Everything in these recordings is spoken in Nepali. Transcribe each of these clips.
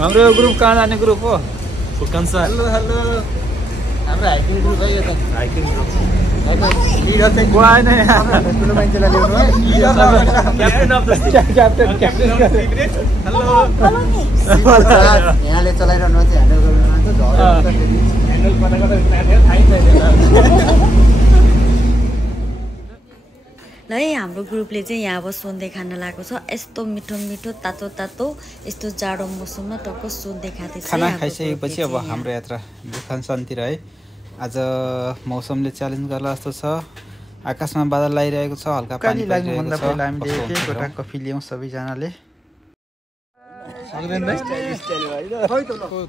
हाम्रो ग्रुप कहाँ जाने ग्रुप हो? फुकन सर। हेलो हेलो हाम्रो हाइकिङ ग्रुप है यो त हाइकिङ ग्रुप लिडर चाहिँ को आएन यहाँ ठुलो मान्छेलाई ल्याउनु है captain of the captain hello यहाँले चलाइरहनु चाहिँ ह्यान्डल गर्नु मान्छ ह्यान्डल कता कता थियो थाहै छैन ल है हाम्रो ग्रुपले चाहिँ यहाँ अब सोन्दे खान लागेको छ यस्तो मिठो मिठो तातो तातो यस्तो जाडो मौसममा टक्क सोन्दे खाँदैछ खाना खाइसकेपछि अब हाम्रो यात्रा भुखानसनतिर है आज मौसमले च्यालेन्ज गर्ला जस्तो छ आकाशमा बादल लागिरहेको छ हल्का पानी लाग्नुभन्दा पहिला हामीले एकवटा कफी ल्याउँ सबैजनाले सक्दैन भाइ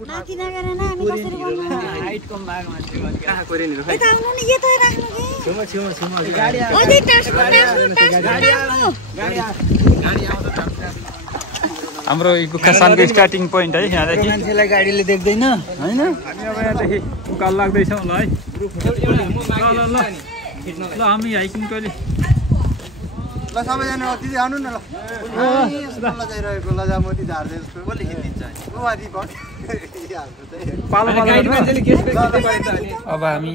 माथि नगरेन हामी कसरी गर्नु हाइट कम भएको मान्छे कहाँ कोरिनेर यता आउनु नि यता राख्नु कि छेउमा छेउमा छेउमा गाडी अझै टास्नु गाडी आउँछ हाम्रो भुखानसनको स्टार्टिङ पोइन्ट है यहाँदेखि मान्छेलाई गाडीले देख्दैन हैन हामी अब यहाँदेखि उकालो लाग्दैछौँ ल है ल हामी हाइकिङ कहिले ल सबैजना दिदी आउनु न ल जाइरहेको लजा मोती झार्दै जस्तो कसले खिचिदिन्छ अब हामी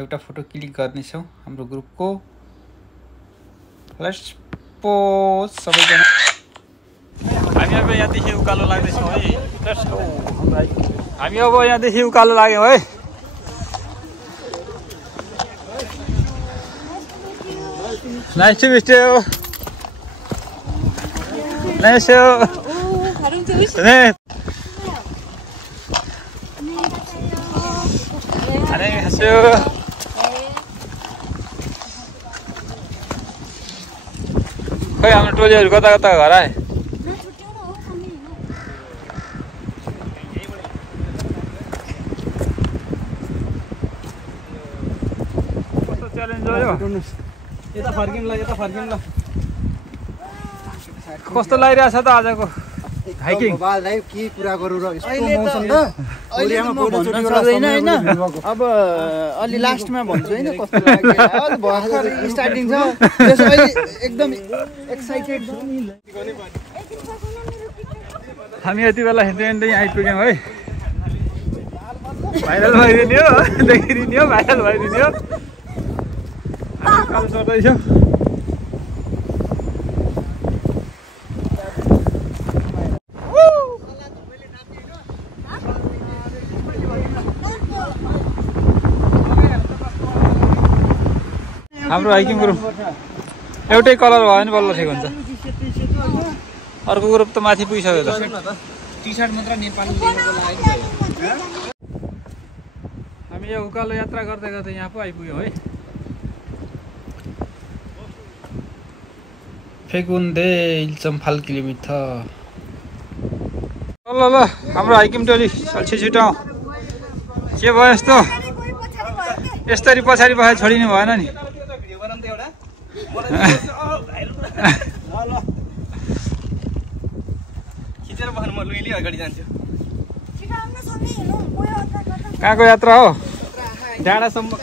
एउटा फोटो क्लिक गर्नेछौँ हाम्रो ग्रुपको लेट्स पोज सबैजना हामी अब यहाँदेखि उकालो लाग्दैछौँ है हामी अब यहाँदेखि उकालो लाग्यौँ है nice to meet you nice you 안녕하세요. खै हाम्रो टोलीहरू कता कता घर आए कस्तो च्यालेन्ज हो यो यता फर्किम ल कस्तो लागिरहेछ त आजको हाइकिङ बाललाई के कुरा गरौँ र यस्तो मौसम त अब अलि लास्टमा भन्छु हैन कस्तो लाग्यो अलि भर्खर स्टार्टिङ छ त्यस अहिले एकदम एक्साइटेड छु हामी यति बेला हिँड्दै आइपुग्यौँ है भाइरल भइदिने हो देखिदिने हो भाइरल भइदिने हो कालो चढ्दैछौँ हाम्रो हाइकिङ ग्रुप एउटै कलर भयो भने बल्ल ठिक हुन्छ अर्को ग्रुप त माथि पुगिसक्यो त टी-शर्ट मात्र नेपाली लिनुको लागि हामी यो उकालो यात्रा गर्दै गर्दै यहाँ पो आइपुग्यौँ है फेकुन्दे इल्चम किलोमिटर ल ल हाम्रो हाइकिङ टोली छिटो के भयो यस्तो यसरी पछाडि भए छोडिनु भएन नि खिचेर बस्नु म लुइली अगाडि जान्छु कहाँको यात्रा हो डाँडासम्मको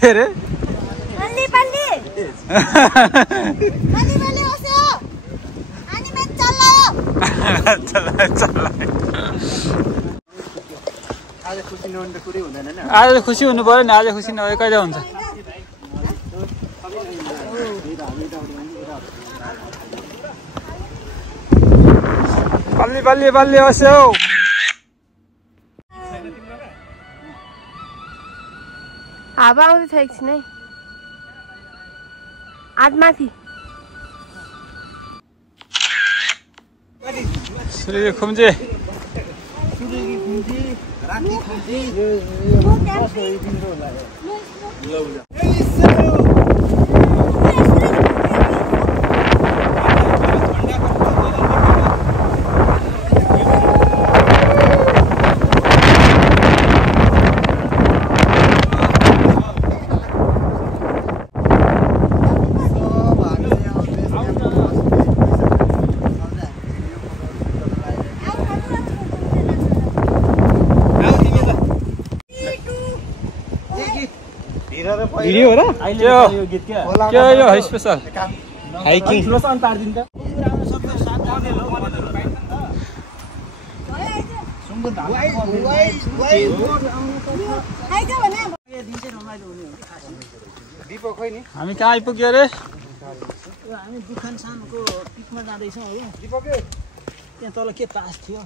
के रे आज खुसी हुनु पर्यो नि आज खुसी नभए कहिले हुन्छ बल्ली बल्ली बल्ली बस्यो हावा आउँदैछ एकछिन है आठमाथि सूर्य खुम्जे भिडियो हो र के हो यो गीत क्या के हो यो है स्पेशल हाइकिङ ठुलो सन पार्दिन त हामी कहाँ आइपुग्यो अरे हामी दुखान सानको पिकमा जाँदैछौँ हो त्यहाँ तल के पास थियो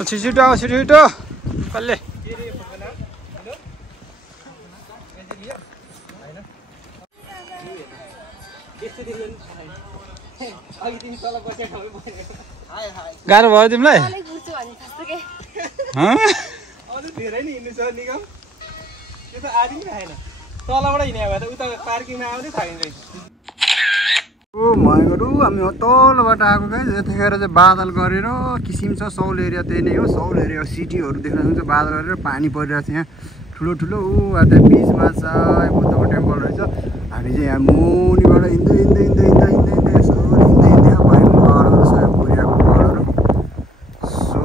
छिटो आऊ छिटो कल्ले गाह्रो भयो तिमीलाई धेरै नि हिँड्नु छ निगम त्यो त आदि पनि खाएन तलबाट हिँड्यो भए त उता पार्किङमा आउँदै थाकिन्छ ओ मगरु हामी तलबाट आएको गाइस यतिखेर चाहिँ बादल गरेर किसिम छ सौल एरिया त्यही नै हो सौल एरिया सिटीहरू देख्न सक्नुहुन्छ बादल गरेर पानी परिरहेको छ यहाँ ठुलो ठुलो ऊ त्यहाँ बिचमा छ बुद्धको टेम्पल रहेछ हामी चाहिँ यहाँ मुनिबाट हिँड्दै यसो हिँड्दै पहाडहरू छ कोरियाको पहाडहरू सो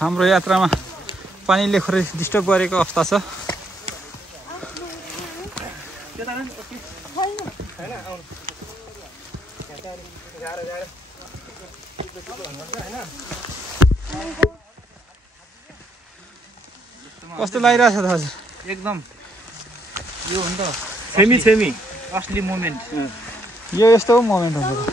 हाम्रो यात्रामा पानीले खरै डिस्टर्ब गरेको अवस्था छ कस्तो लागिरहेछ त हजुर एकदम यो हो नि त सेमी असली मोमेन्ट यो यस्तो मोमेन्ट हुन्छ हजुर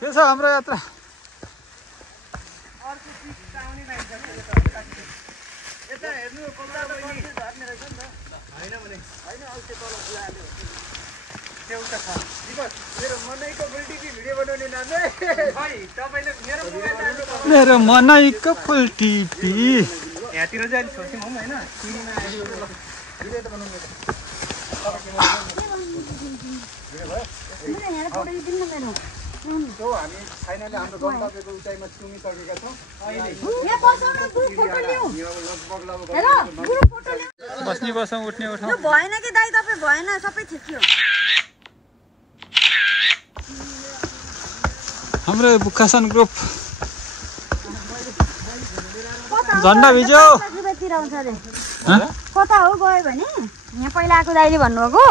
के छ हाम्रो यात्रा मेरो मनैको फुल टिपी यहाँतिर चाहिँ अलिक छोड्छौँ होइन हामी फाइनली हाम्रो गन्तव्यको उचाइमा छुमिसकेका छौँ बस्ने बसौँ उठ्ने उठाउँ भएन कि दाइ तपाईँ भएन सबै ठिक हाम्रो बुखासन ग्रुप झन्डा भिज्यो कता हो गयो भने यहाँ पहिला आएको दाइले भन्नुभएको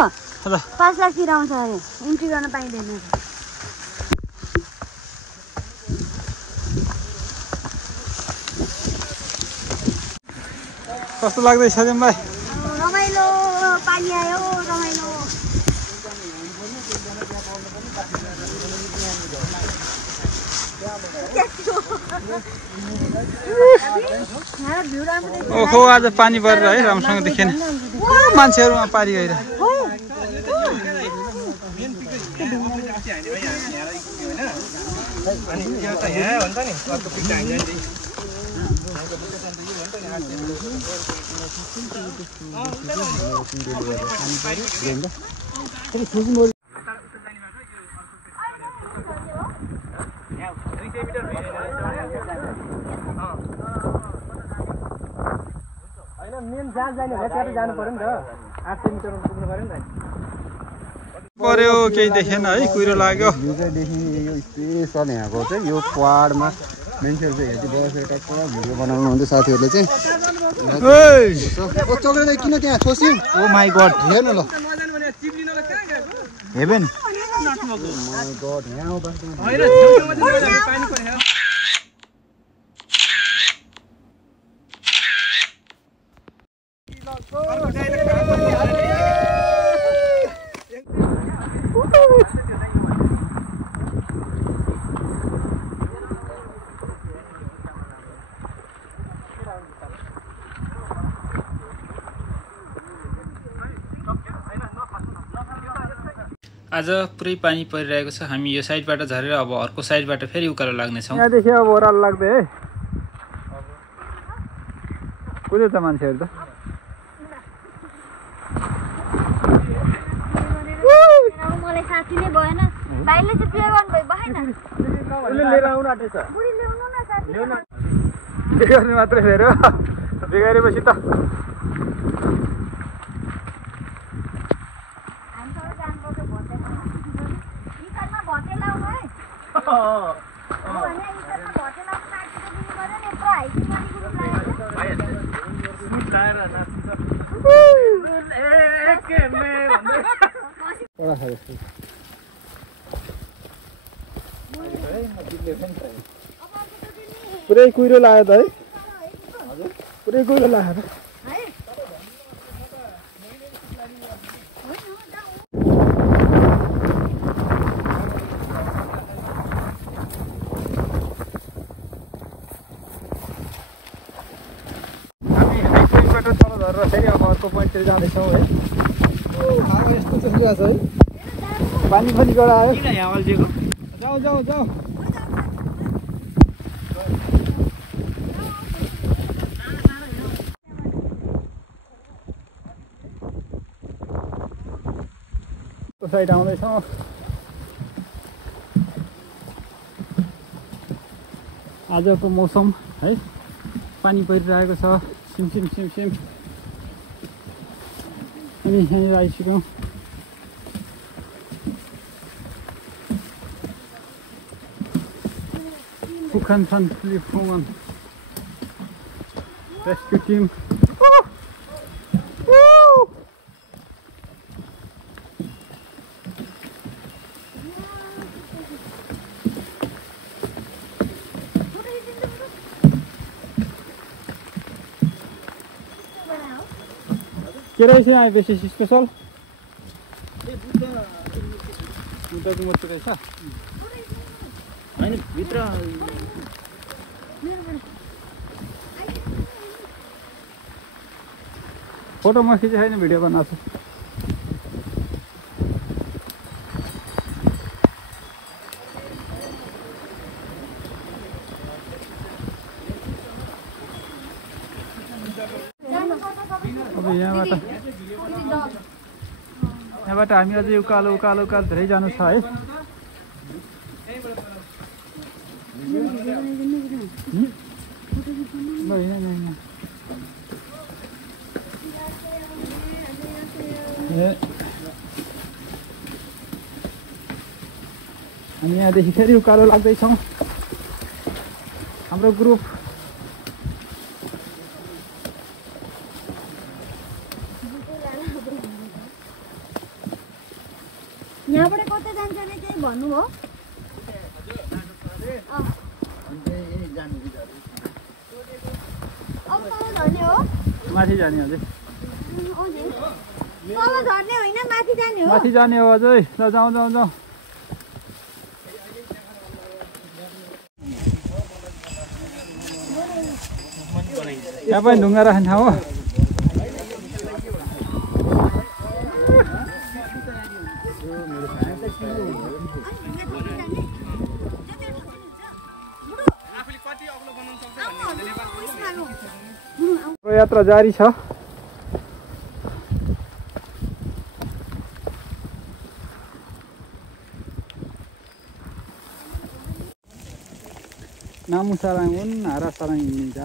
5 लाख तिराउँछ अरे इन्ट्री गर्न पाइँदैन कस्तो लाग्दैछ तिमीलाई रमाइलो पानी आयो रमाइलो ओहो आज पानी परेर है राम्रोसँग देखेन मान्छेहरूमा पारी गएर मेन जहाँ जाने भयो त्यहाँ जानु पर्यो नि त 800 मिटरमा पुग्नु पर्यो नि त पर्यो केही देखेन है कुहिरो लाग्यो यो चाहिँ देखिने यो स्पेसल यहाँको चाहिँ यो पहाडमा मान्छेहरू चाहिँ हेर्दै बसेर टक्क भिडियो बनाउनु हुँदै साथीहरूले चाहिँ चक्र चाहिँ किन त्यहाँ छोस्यो ओ माई गड हेर्न ल हेभेन माई गड यहाँ बस्नु पानी पर्यो आज पुरै पानी परिरहेको छ हामी यो साइडबाट झरेर अब अर्को साइडबाट फेरि उकालो लाग्नेछौँ यहाँदेखि अब ओह्रालो लाग्दै है कुदेछ मान्छेहरू त मलाई साथी नै भएन भाइले चाहिँ बिहे गर्नुभयो भएन उसले लिएर आउनु आँटेछ बुढी ल्याउनु न साथी ल्याउन के गर्ने मात्रै फेरि बिगारेपछि त हामीसँग जानुपर्छ भोटे इकारमा भोटे लाउनु है भने इकारमा भोटे लाउनु साथीको दिनु पर्यो नि यत्रो हाइकिङ गर्ने ग्रुप लाग्यो स्मुथ लाएर नाच्छ पुरै कुहिरो लाग्यो त है पुरै कुहिरो लाग्यो हामी हाइकिङबाट तल झरेर फेरि अब अर्को पोइन्टतिर जाँदैछौँ है हावा यस्तो चलिरहेको छ है पानी पनि गरायो किन यहाँ अल्झेको जाऊ जाऊ जाऊ साइड आउँदैछौँ आजको मौसम है पानी परिरहेको छ सिमसिम सिमसिम अनि यहाँनिर आइसक्यौँ Bukan Telefonen Rescue Team के रहेछ यहाँ बेसी स्पेसल बुद्धको मूर्ति रहेछ होइन भित्र फोटो म खिचेको छैन भिडियो बनाएको छु अब यहाँबाट हामी अझै उकालो उकालो उकालो धेरै जानु छ है हामी यहाँदेखि फेरि उकालो लाग्दैछौँ हाम्रो ग्रुप यहाँबाट कता जान्छ नि केही भन्नु हो अब तल झर्ने हो माथि जाने अझै तल झर्ने होइन माथि जाने हो माथि जाने हो अझै ल जाउँ जाउँ जाउँ यहाँ पनि ढुङ्गा राख्ने ठाउँ हो यात्रा जारी छ नामु साराङ्गुन हारा साराङ हिँडिन्छ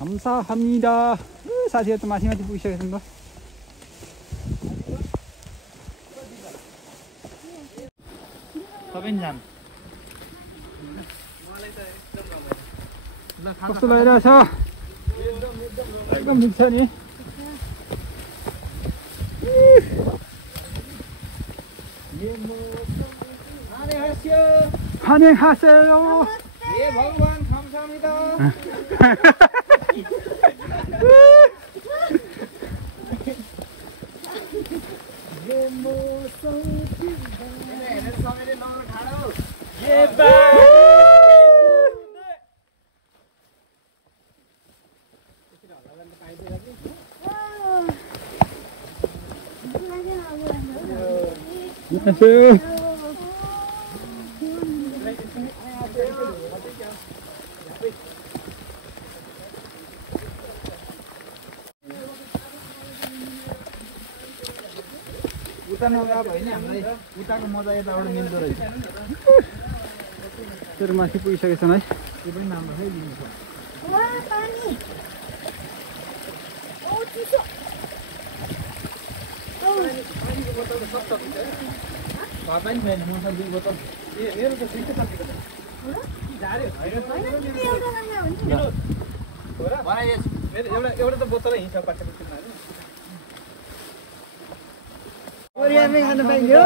감사합니다 साथीहरू त माथि माथि पुगिसकेको छ नि त तपाईँ जानु कस्तो लागिरहेछ एकदम ठिक छ नि 안녕하세요. हे भगवान 감사합니다 उता नगएको भए नि हामीलाई उताको मजा यताबाट मिल्दो रहेछ। तेरो माथि पुगिसकेछन् है। त्यो पनि राम्रो है लिनु पर्छ। पानी छैन मसँग 2 बोतल। मेरो त ठिकै छ झार्यो मेरो एउटा त बोतलै हिसाब पाकेको किन हाल्नु कोरियामै खान पाइयो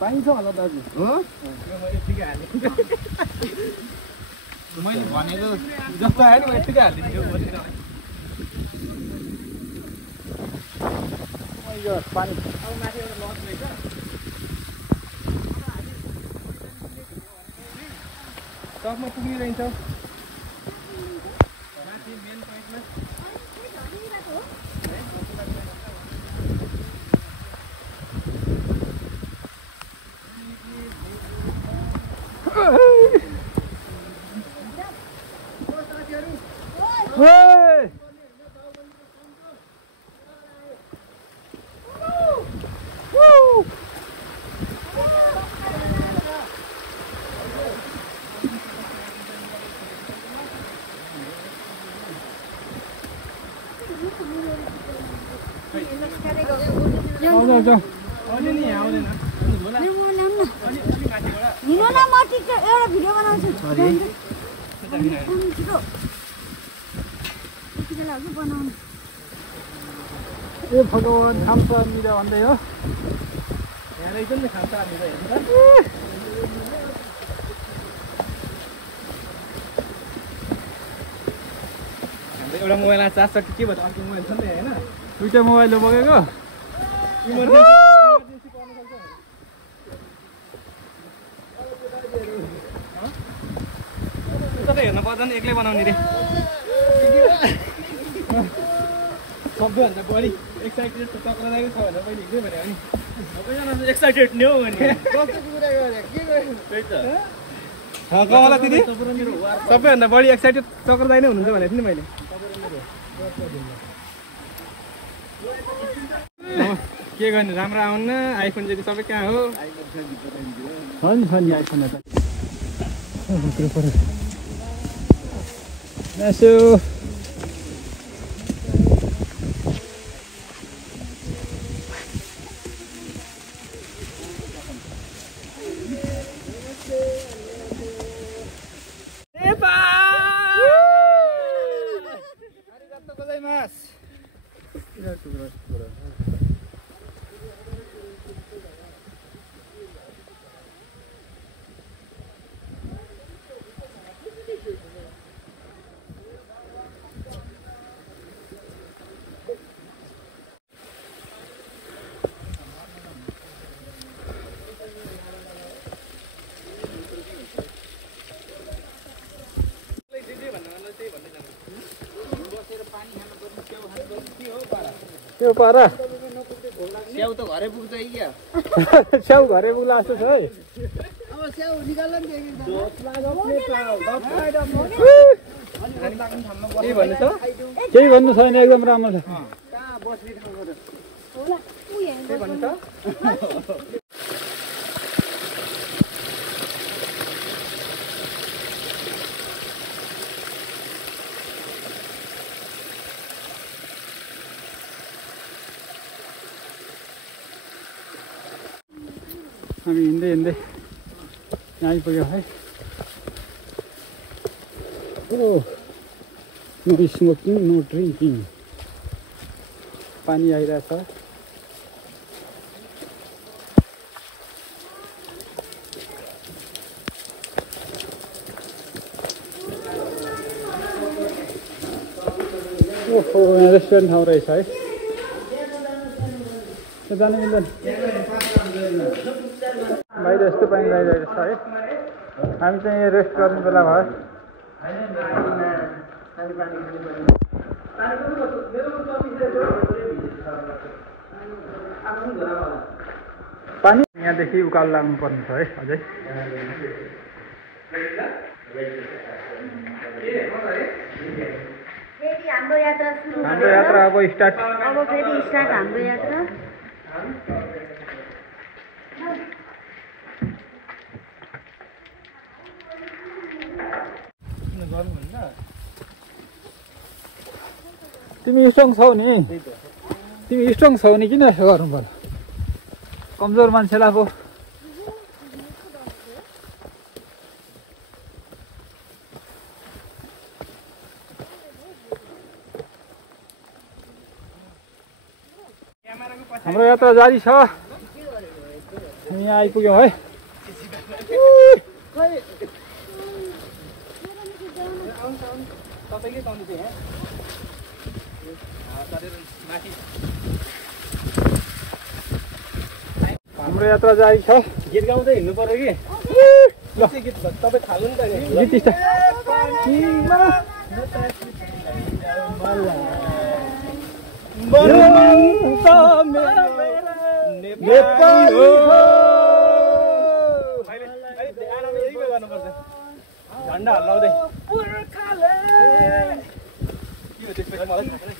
पाइन्छ होला दाजु हो म यतिकै हाले मैले भनेको जस्तो आयो नि म यतिकै हालिदिन्छु पानी अब माथि एउटा लज रहेछ टपमा पुग्ने रहन्छ माथि मेन पोइन्टमा अहिले नि यहाँ आउँदैन हिँड्नु न म टिकटक एउटा भिडियो बनाउँछु छिटो यति बेला हो बनाउनु ए भगवान खान्छ मिरा भन्दै हो यहाँ रहेछ नि खान्छ हामी त हेर्नु त एउटा मोबाइल चार्ज सके के भयो अर्को मोबाइल छ नि होइन दुईटा मोबाइल बोकेको इमर्जेन्सी पर्न सक्छ उता त हेर्न पर्दैन एक्लै बनाउने रे सबैभन्दा बढी एक्साइटेड त चक्रदायको छ भनेर मैले हिजै भनेको नि सबैजना एक्साइटेड नि हो भने त्यही त कमला दिदी सबैभन्दा बढी एक्साइटेड चक्रदाय नै हुनुहुन्छ भनेको थिएँ नि मैले के गर्ने राम्रो आउन्न आइफोन जति सबै कहाँ हो छ नि आइफोन त यसो त्यो पारा स्याउ त घरै पुग्छ कि क्या स्याउ घरै पुग्ला जस्तो छ है अब स्याउ निकाल्न नि के भन्नु छ केही भन्नु छैन एकदम राम्रो छ कहाँ बस्ने ठाउँमा त होला उ यहाँ के भन्नु छ हामी हिँड्दै हिँड्दै यहाँ आइपुग्यो है oh no smoking no drinking पानी आइरहेछ ओहो यहाँ रेस्टुरेन्ट ठाउँ रहेछ है जानु मिल्दैन बाहिर यस्तो पानी लगाइरहेको छ है हामी चाहिँ यहाँ रेस्ट गर्ने बेला भयो पानी यहाँदेखि उकालो लाग्नुपर्ने छ है अझै। फेरि हाम्रो यात्रा सुरु हाम्रो यात्रा अब स्टार्ट। अब फेरि स्टार्ट हाम्रो यात्रा। तिमी स्ट्रङ छौ नि, तिमी स्ट्रङ छौ नि, किन यसो गर्नु पर्यो? कमजोर मान्छेलाई पो हाम्रो यात्रा जारी छ। हामी यहाँ आइपुग्यौँ है। हाम्रो यात्रा जारी छ। गीत गाउँदै हिँड्नु पर्यो कि ल गीत तपाईँ थाल्नु नि त नि। गीत स्टार्ट। नेपाली हो। अहिले आरामले यही गर्नुपर्छ। झन्डा हल्लाउँदै। के हो त्यसपछि मलाई थाहा छैन।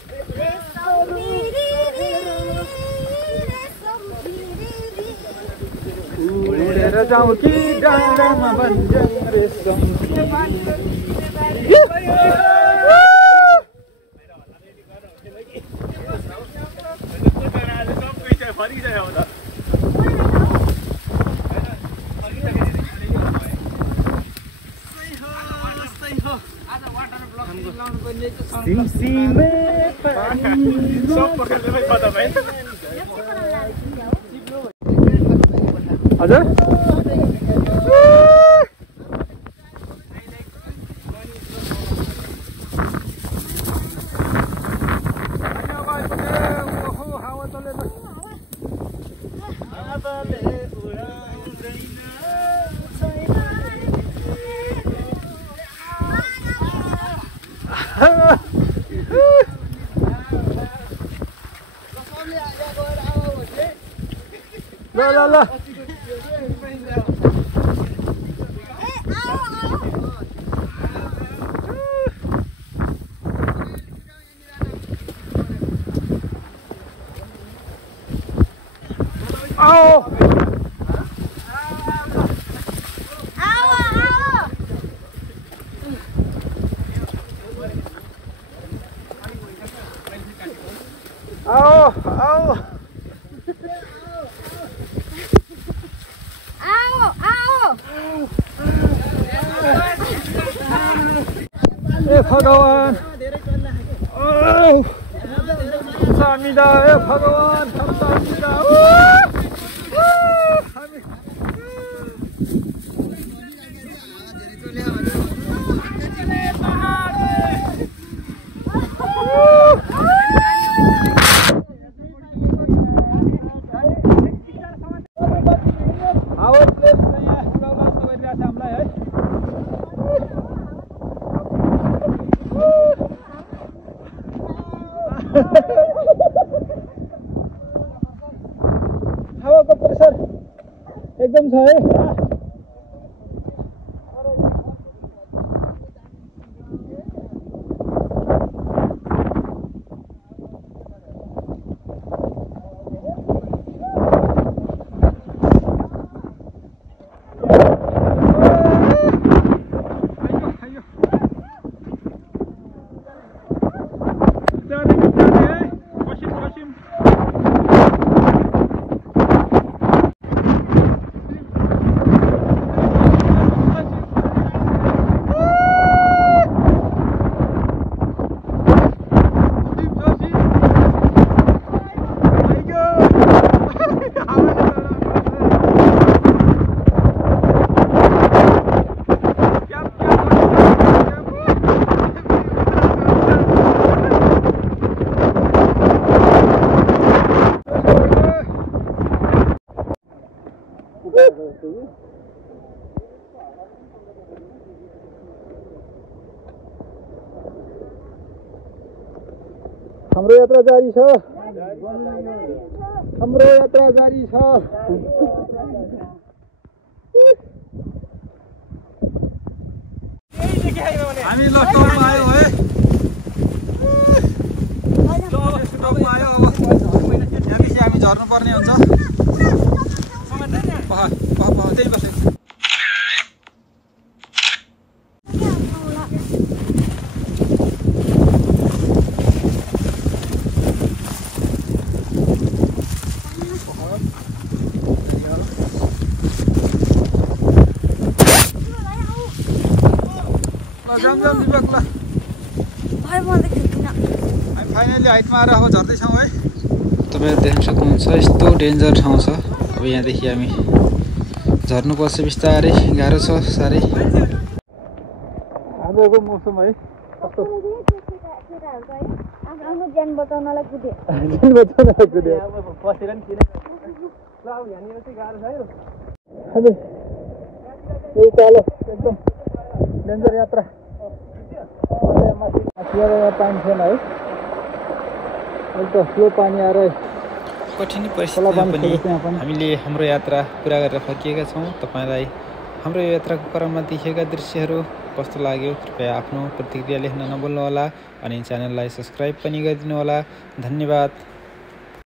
उडेर जाउँ कि डाँडामा बन्जङ रेशम। हजुर ल ल ल आओ आओ आओ ए भगवान 감사합니다. 예 भगवान 감사합니다. हावाको प्रेसर एकदम छ है। हाम्रो यात्रा जारी छ। हाम्रो यात्रा जारी छ। हामी ल टपमा आयो है टपमा आयो अब यहाँदेखि हामी झर्नुपर्ने हुन्छ त्यही बसेको जाम दिपक ल हामी फाइनली हाइटमा आएर अब झर्दैछौँ है तपाईँहरू देख्न सक्नुहुन्छ यस्तो डेन्जर ठाउँ छ अब यहाँदेखि हामी झर्नुपर्छ बिस्तारै गाह्रो छ साह्रै आजको मौसम है कस्तो आफ्नो ज्यान बचाउनलाई कुदे बसेर नि किन यहाँनिर चाहिँ गाह्रो छ है एकदम डेन्जर यात्रा यहाँ पानी छैन है एकदम स्लो पानी आएर कठिन परिस्थितिमा पनि हामीले हाम्रो यात्रा पुरा गरेर फर्किएका छौँ। तपाईँलाई हाम्रो यात्राको क्रममा देखेका दृश्यहरू कस्तो लाग्यो कृपया आफ्नो प्रतिक्रिया लेख्न नभुल्नुहोला अनि च्यानललाई सब्सक्राइब पनि गरिदिनु होला। धन्यवाद।